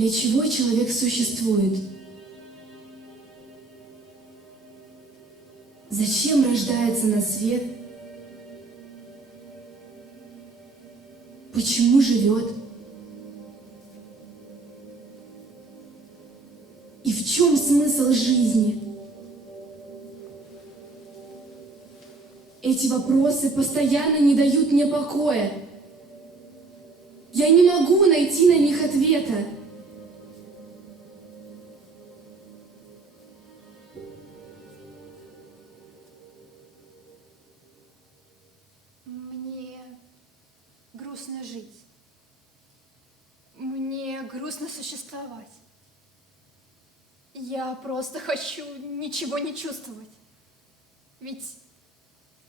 Для чего человек существует? Зачем рождается на свет? Почему живет? И в чем смысл жизни? Эти вопросы постоянно не дают мне покоя. Я не могу найти на них ответа. Мне грустно жить. Мне грустно существовать. Я просто хочу ничего не чувствовать. Ведь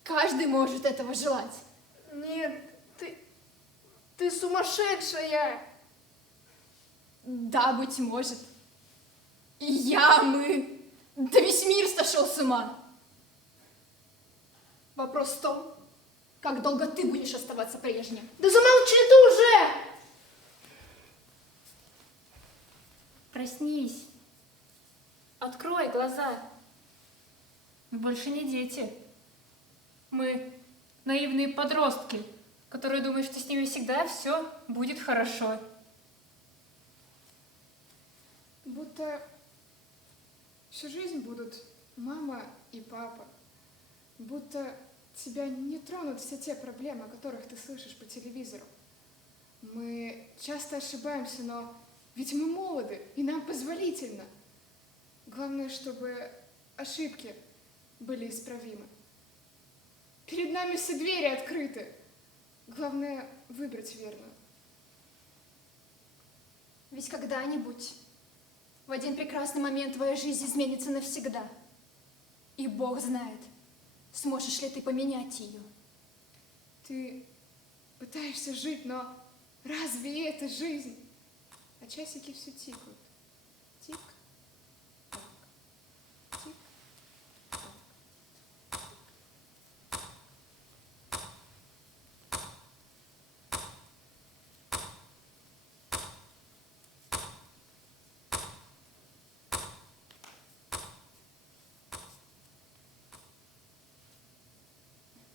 каждый может этого желать. Нет, ты сумасшедшая! Да, быть может. И я, мы, да весь мир сошел с ума. Вопрос в том, как долго ты будешь оставаться прежним. Да замолчи ты уже! Проснись. Открой глаза. Мы больше не дети. Мы наивные подростки, которые думают, что с ними всегда все будет хорошо. Будто всю жизнь будут мама и папа. Будто тебя не тронут все те проблемы, о которых ты слышишь по телевизору. Мы часто ошибаемся, но ведь мы молоды, и нам позволительно. Главное, чтобы ошибки были исправимы. Перед нами все двери открыты. Главное — выбрать верную. Ведь когда-нибудь, в один прекрасный момент твоя жизнь изменится навсегда. И Бог знает, сможешь ли ты поменять ее. Ты пытаешься жить, но разве это жизнь? А часики все тикают. Тик-так, тик-так.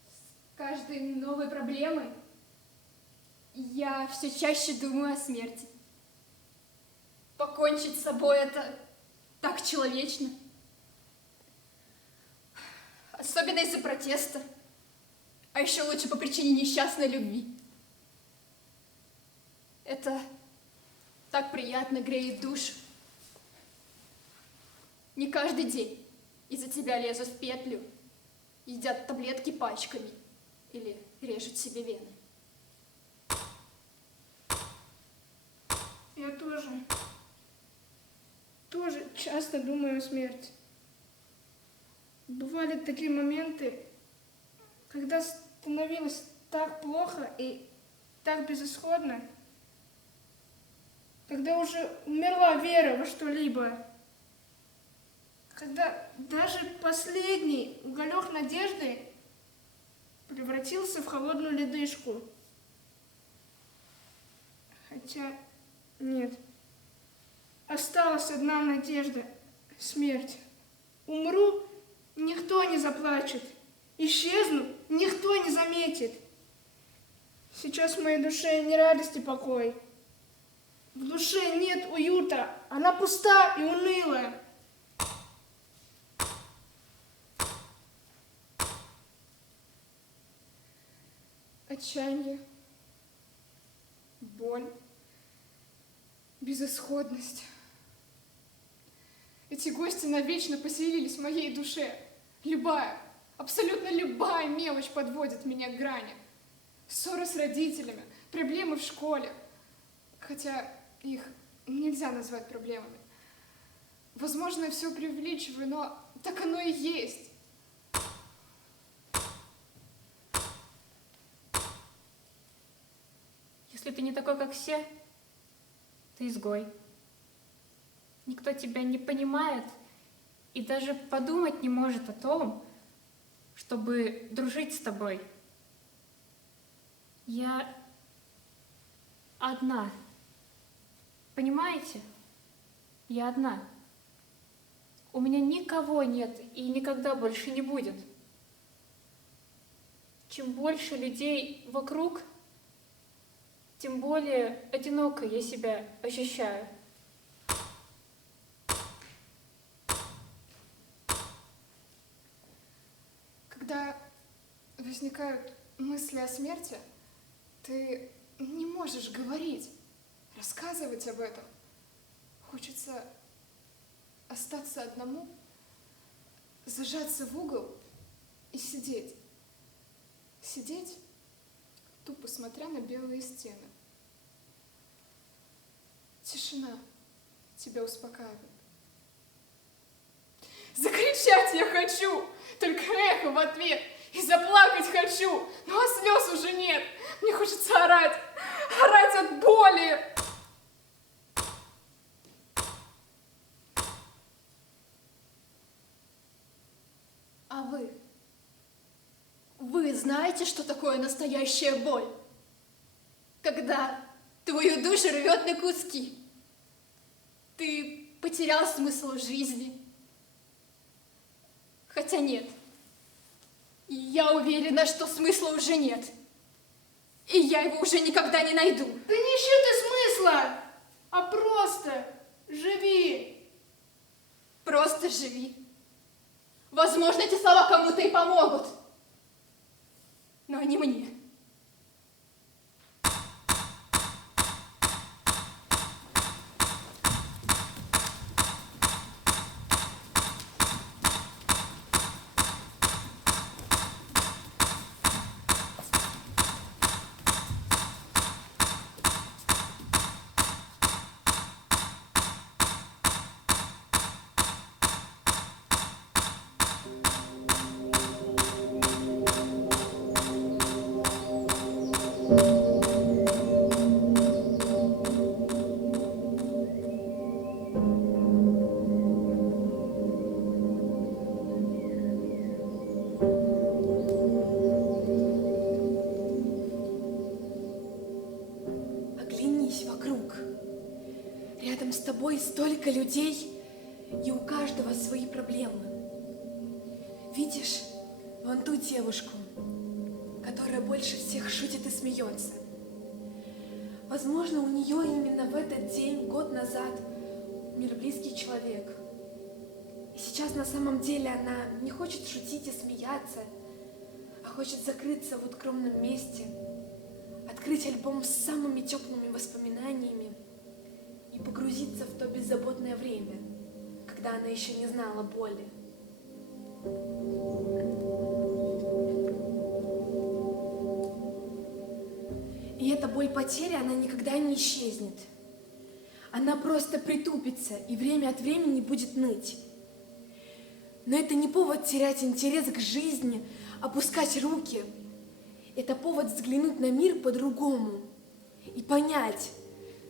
С каждой новой проблемой я все чаще думаю о смерти. Покончить с собой — это так человечно. Особенно из-за протеста. А еще лучше по причине несчастной любви. Это так приятно, греет душу. Не каждый день из-за тебя лезут в петлю, едят таблетки пачками или режут себе вены. Я тоже часто думаю о смерти. Бывали такие моменты, когда становилось так плохо и так безысходно, когда уже умерла вера во что-либо, когда даже последний уголек надежды превратился в холодную ледышку. Хотя нет, осталась одна надежда — смерть. Умру — никто не заплачет, исчезну — никто не заметит. Сейчас в моей душе не радость и покой. В душе нет уюта, она пуста и унылая. Отчаяние, боль, безысходность. Эти гости навечно поселились в моей душе. Любая, абсолютно любая мелочь подводит меня к грани. Ссоры с родителями, проблемы в школе. Хотя их нельзя назвать проблемами. Возможно, я все преувеличиваю, но так оно и есть. Если ты не такой, как все, ты изгой. Никто тебя не понимает и даже подумать не может о том, чтобы дружить с тобой. Я одна. Понимаете? Я одна. У меня никого нет и никогда больше не будет. Чем больше людей вокруг, тем более одиноко я себя ощущаю. Когда возникают мысли о смерти, ты не можешь говорить, рассказывать об этом. Хочется остаться одному, зажаться в угол и сидеть. Сидеть, тупо смотря на белые стены. Тишина тебя успокаивает. Закричать я хочу, только эхо в ответ. И заплакать хочу, но слез уже нет. Мне хочется орать, орать от боли. А вы? Вы знаете, что такое настоящая боль? Когда твою душу рвет на куски. Ты потерял смысл жизни. Хотя нет. И я уверена, что смысла уже нет. И я его уже никогда не найду. Да не ищи ты смысла, а просто живи. Просто живи. Возможно, эти слова кому-то и помогут. Но не мне. Оглянись вокруг. Рядом с тобой столько людей, и у каждого свои проблемы. Видишь вон ту девушку, которая больше всех шутит и смеется. Возможно, у нее именно в этот день, год назад, умер близкий человек. И сейчас на самом деле она не хочет шутить и смеяться, а хочет закрыться в укромном месте, открыть альбом с самыми теплыми воспоминаниями и погрузиться в то беззаботное время, когда она еще не знала боли. И эта боль потери, она никогда не исчезнет. Она просто притупится и время от времени будет ныть. Но это не повод терять интерес к жизни, опускать руки. Это повод взглянуть на мир по-другому и понять,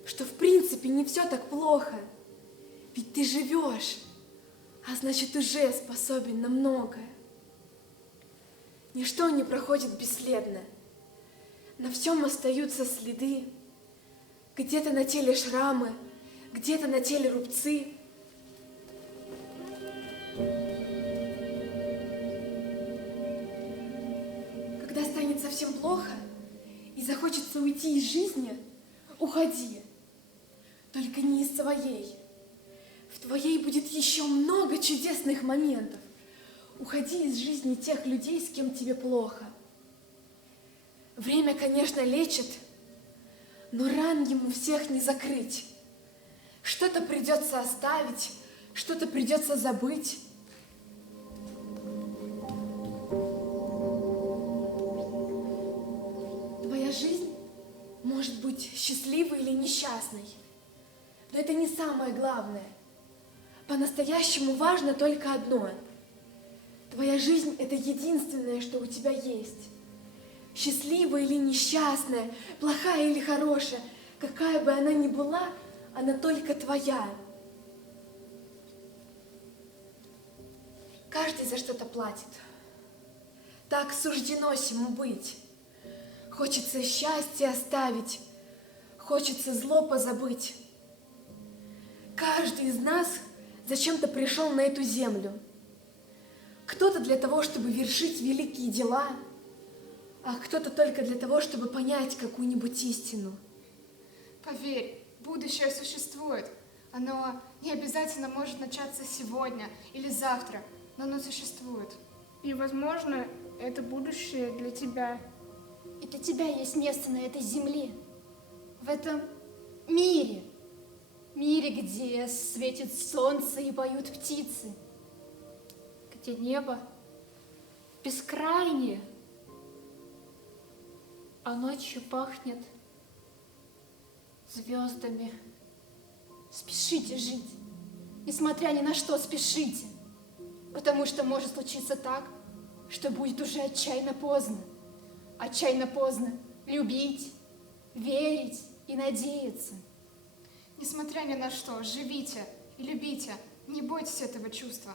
что в принципе не все так плохо. Ведь ты живешь, а значит уже способен на многое. Ничто не проходит бесследно. На всем остаются следы. Где-то на теле шрамы, где-то на теле рубцы. Когда станет совсем плохо и захочется уйти из жизни, уходи. Только не из своей. В твоей будет еще много чудесных моментов. Уходи из жизни тех людей, с кем тебе плохо. Время, конечно, лечит, но ран ему всех не закрыть. Что-то придется оставить, что-то придется забыть. Твоя жизнь может быть счастливой или несчастной, но это не самое главное. По-настоящему важно только одно. Твоя жизнь – это единственное, что у тебя есть. Счастливая или несчастная, плохая или хорошая, какая бы она ни была, она только твоя. Каждый за что-то платит. Так суждено сему быть. Хочется счастье оставить, хочется зло позабыть. Каждый из нас зачем-то пришел на эту землю. Кто-то для того, чтобы вершить великие дела, а кто-то только для того, чтобы понять какую-нибудь истину. Поверь, будущее существует. Оно не обязательно может начаться сегодня или завтра, но оно существует. И, возможно, это будущее для тебя. И для тебя есть место на этой земле, в этом мире. Мире, где светит солнце и поют птицы. Где небо бескрайнее, а ночью пахнет звездами. Спешите жить. Несмотря ни на что, спешите. Потому что может случиться так, что будет уже отчаянно поздно. Отчаянно поздно любить, верить и надеяться. Несмотря ни на что, живите и любите. Не бойтесь этого чувства.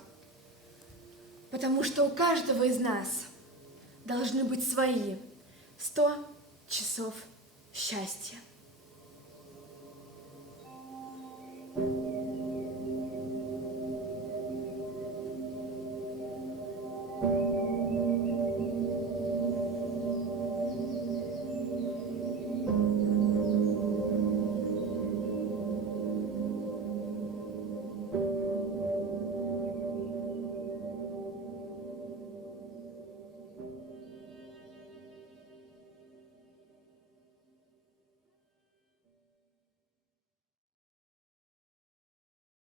Потому что у каждого из нас должны быть свои 100 часов счастья.